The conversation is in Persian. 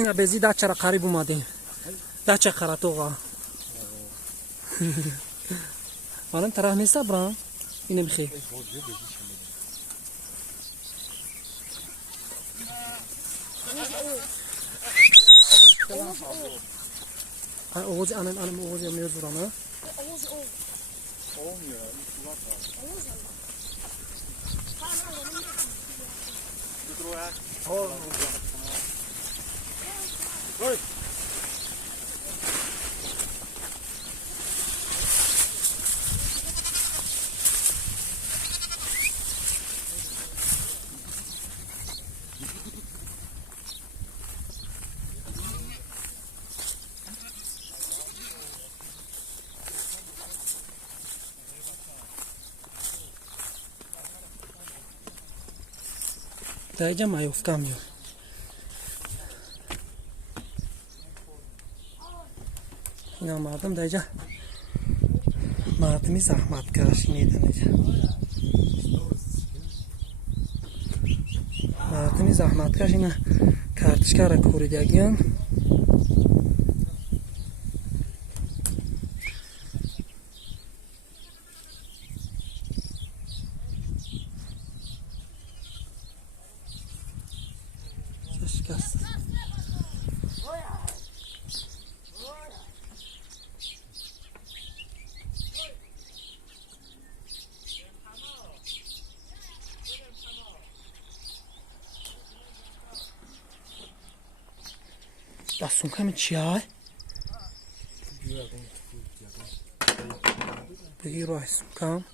اینا بزی دچرا قریب اومده دچا قراتوغا الان طرح نیست برام اینو میخوای اوزی annem اوزی میذارم Dajcie mają w kamieniu. اینا مردم دایجا مردمی زحمت کش نیدنه مردمی زحمت کش اینا کارتشکار کوریدگیان شکست دستون کمی چیه؟ بگیر رایس کم